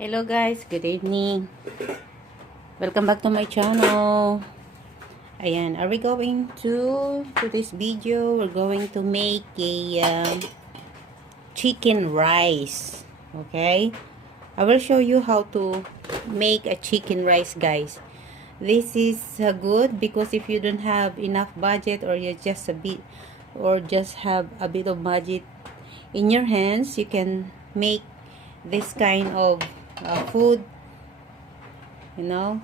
Hello guys, good evening. Welcome back to my channel. Ayan, are we going to this video? We're going to make a chicken rice. Okay? I will show you how to make a chicken rice, guys. This is good because if you don't have enough budget or you just have a bit of budget in your hands, you can make this kind of food. You know,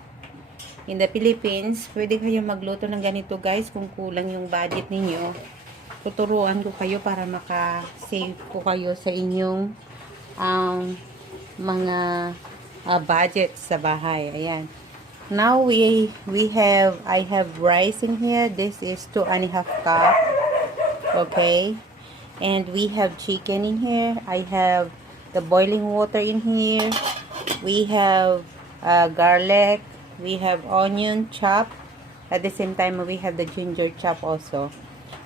in the Philippines, pwede kayo magluto ng ganito guys kung kulang yung budget ninyo. Tuturuan ko kayo para maka-save po kayo sa inyong mga budget sa bahay. Ayan. Now I have rice in here. This is 2.5 cup. Okay. And we have chicken in here. I have the boiling water in here. We have garlic, we have onion chopped. At the same time, we have the ginger chop also.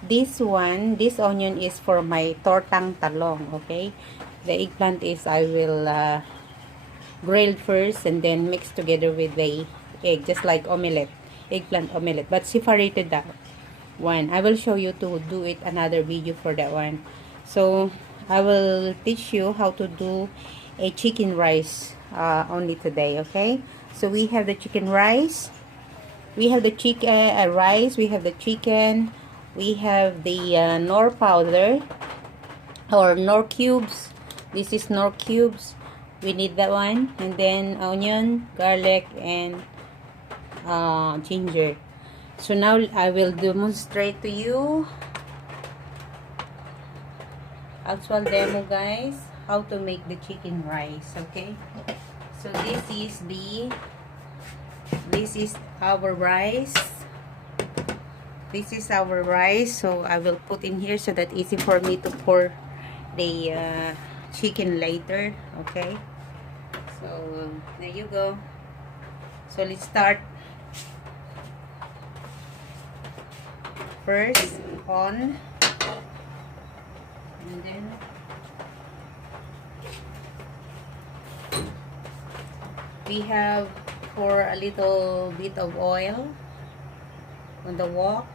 This onion is for my tortang talong, okay? The eggplant is I will grill first and then mix together with the egg, just like omelette, eggplant omelette, but separated that one. I will show you to do it another video for that one. So I will teach you how to do a chicken rice only today, okay? So we have the chicken rice, we have the rice, we have the chicken, we have the nor powder or nor cubes. This is nor cubes. We need that one, and then onion, garlic, and ginger. So now I will demonstrate to you actual demo, guys, how to make the chicken rice. Okay, so this is our rice. This is our rice, so I will put in here so that easy for me to pour the chicken later. Okay, so there you go. So let's start. First on, and then we have pour a little bit of oil on the wok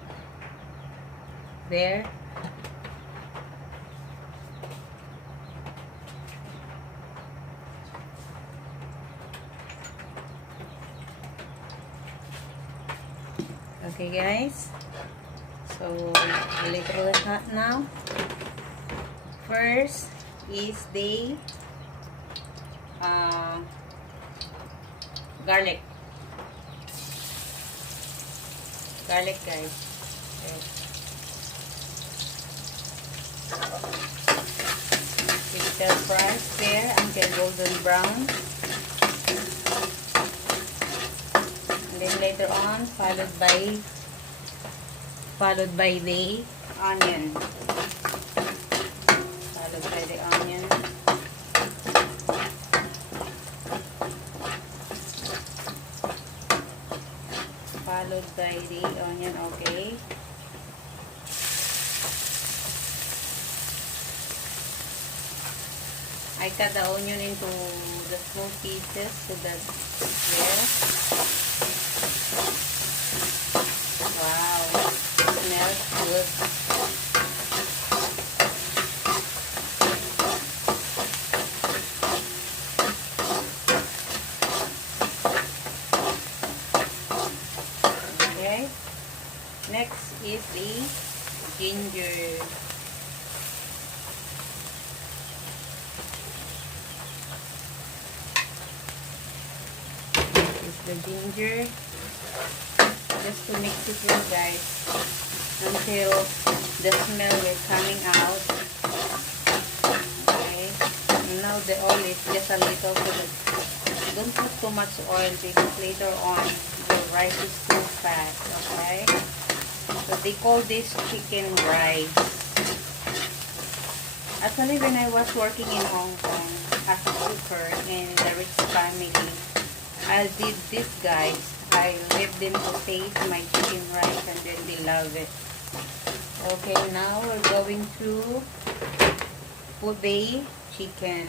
there. Okay guys, so a little hot now. First is the garlic, guys. Okay. Little fries there until golden brown, and then later on followed by the onion. Followed by the onion, okay. I cut the onion into the small pieces so that there. Wow, it smells good. Next is the ginger. This is the ginger. Just to mix it in, guys, until the smell will coming out. Okay. Now the oil is just a little bit. Don't put too much oil because later on the rice is too fat. Okay. So they call this chicken rice. Actually, when I was working in Hong Kong as a cooker in the rich family, I did this, guys. I let them to taste my chicken rice and then they love it. Okay, now we're going to put the chicken.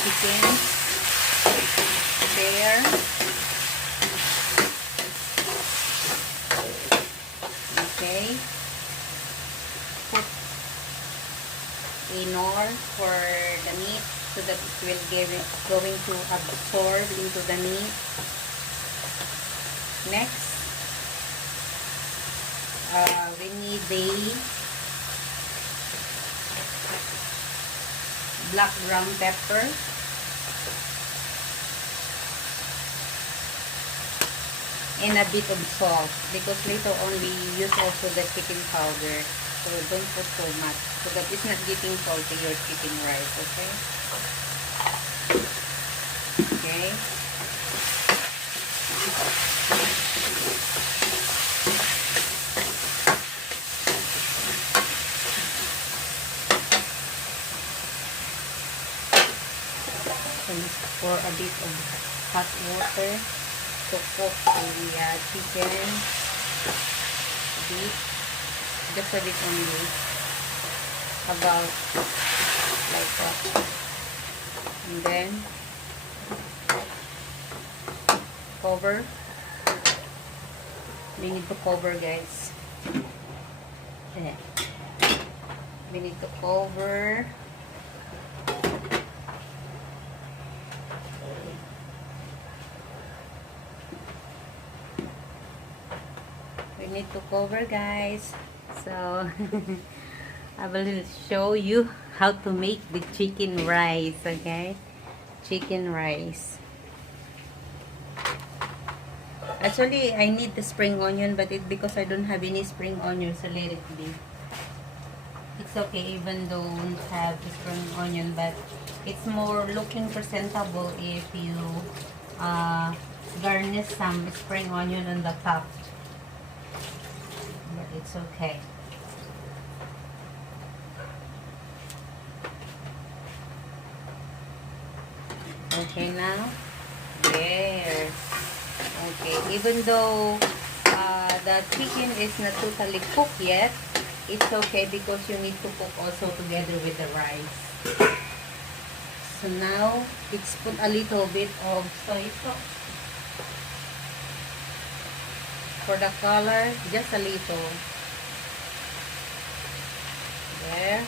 chicken there. Okay. Put a nor for the meat so that it will going to absorb into the meat. Next, we need the black ground pepper, and a bit of salt, because later on we use also the chicken powder, so don't put so much so that it's not getting salty your chicken rice. Okay. Okay. And pour a bit of hot water to cook the chicken. A bit, just a bit only, about like that. And then cover. We need to cover, guys. Yeah. We need to cover. We need to cover, guys. So I will show you how to make the chicken rice. Okay, chicken rice. Actually, I need the spring onion, but because I don't have any spring onion, so let it be. It's okay even though don't have the spring onion, but it's more looking presentable if you garnish some spring onion on the top. But it's okay. Okay now. There. Okay, even though the chicken is not totally cooked yet, it's okay because you need to cook also together with the rice. So now, let's put a little bit of soy sauce. For the color, just a little. There.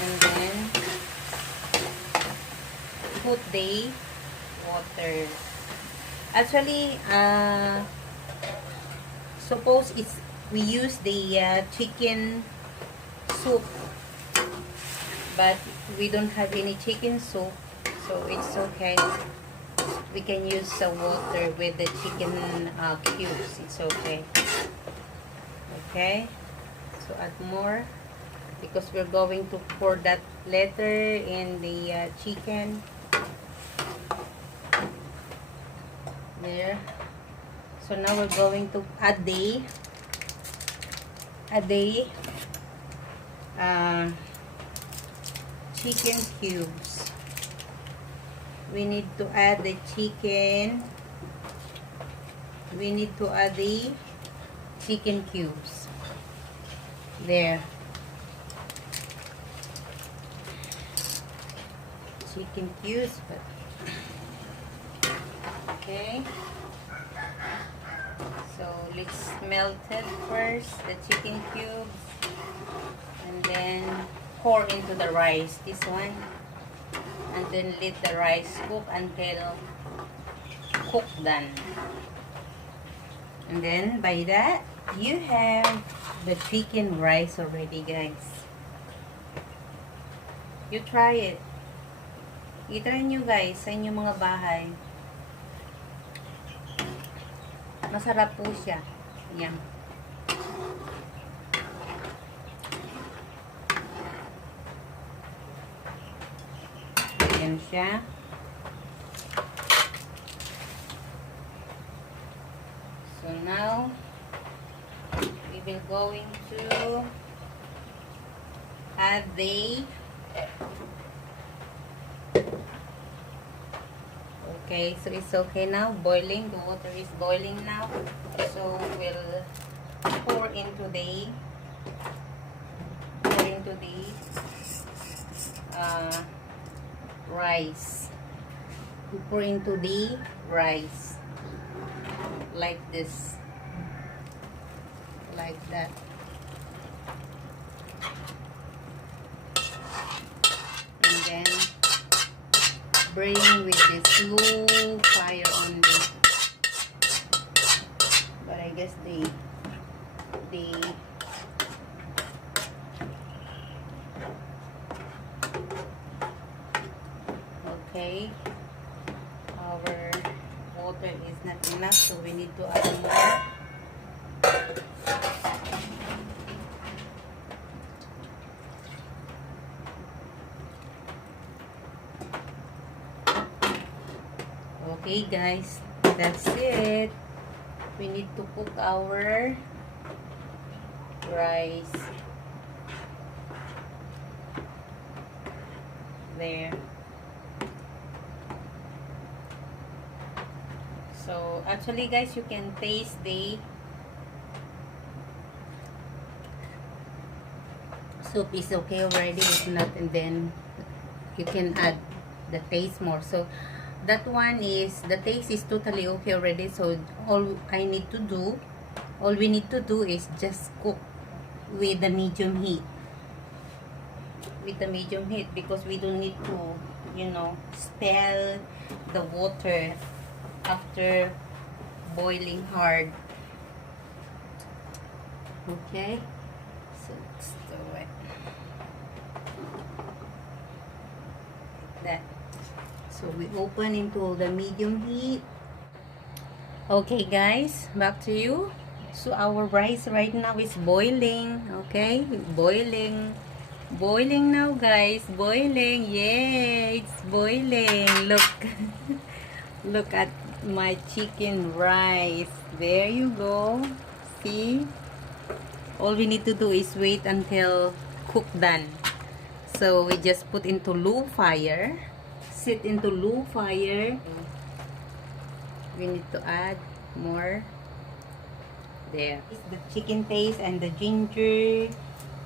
And then, put the water. Actually, suppose we use the chicken soup, but we don't have any chicken soup, so it's okay. We can use the water with the chicken cubes. It's okay. Okay. So add more because we're going to pour that later in the chicken. There. So now we're going to add the chicken cubes. We need to add the chicken. We need to add the chicken cubes. There. Chicken cubes, but okay. So let's melt it first, the chicken cubes, and then pour into the rice, this one, and then let the rice cook until done. And then by that, you have the chicken rice already, guys. You try it. I-try nyo, guys, sa inyong mga bahay. Masarap po siya. Yan. Yan siya. So now, we will going to add the okay, so it's okay now, boiling, the water is boiling now, so we'll pour into the rice. We pour into the rice like this, like that. And then bring with this low fire only. But I guess the okay, our water is not enough, so we need to add more. Okay guys, that's it. We need to cook our rice. There. So actually guys, you can taste the soup is okay already. If not, and then you can add the taste more. So that one is, the taste is totally okay already. So all we need to do is just cook with the medium heat. With the medium heat, because we don't need to, you know, spill the water after boiling hard. Okay, so let's do it like that. So we open into the medium heat. Okay guys, back to you. So our rice right now is boiling. Okay, boiling now guys, boiling. Yeah, it's boiling. Look. Look at my chicken rice. There you go. See, all we need to do is wait until cook done. So we just put into low fire, sit into low fire. We need to add more. There, it's the chicken taste and the ginger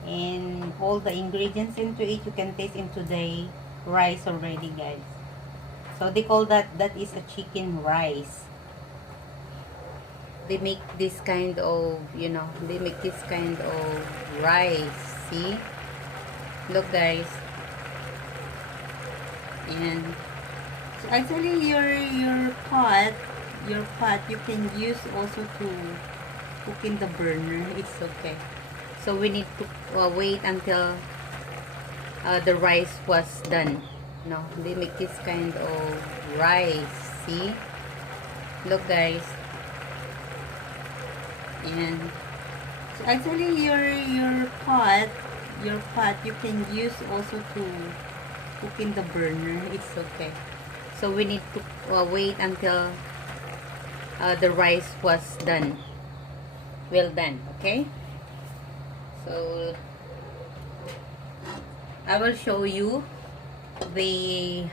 and all the ingredients into it. You can taste into the rice already guys. So they call that is a chicken rice. They make this kind of, you know, they make this kind of rice. See? Look guys. And so actually your pot you can use also to cook in the burner. It's okay. So we need to wait until the rice was done. No, they make this kind of rice. See? Look guys. And so actually your pot you can use also to cook in the burner. It's okay. So we need to wait until the rice was done. Well done. Okay. So I will show you the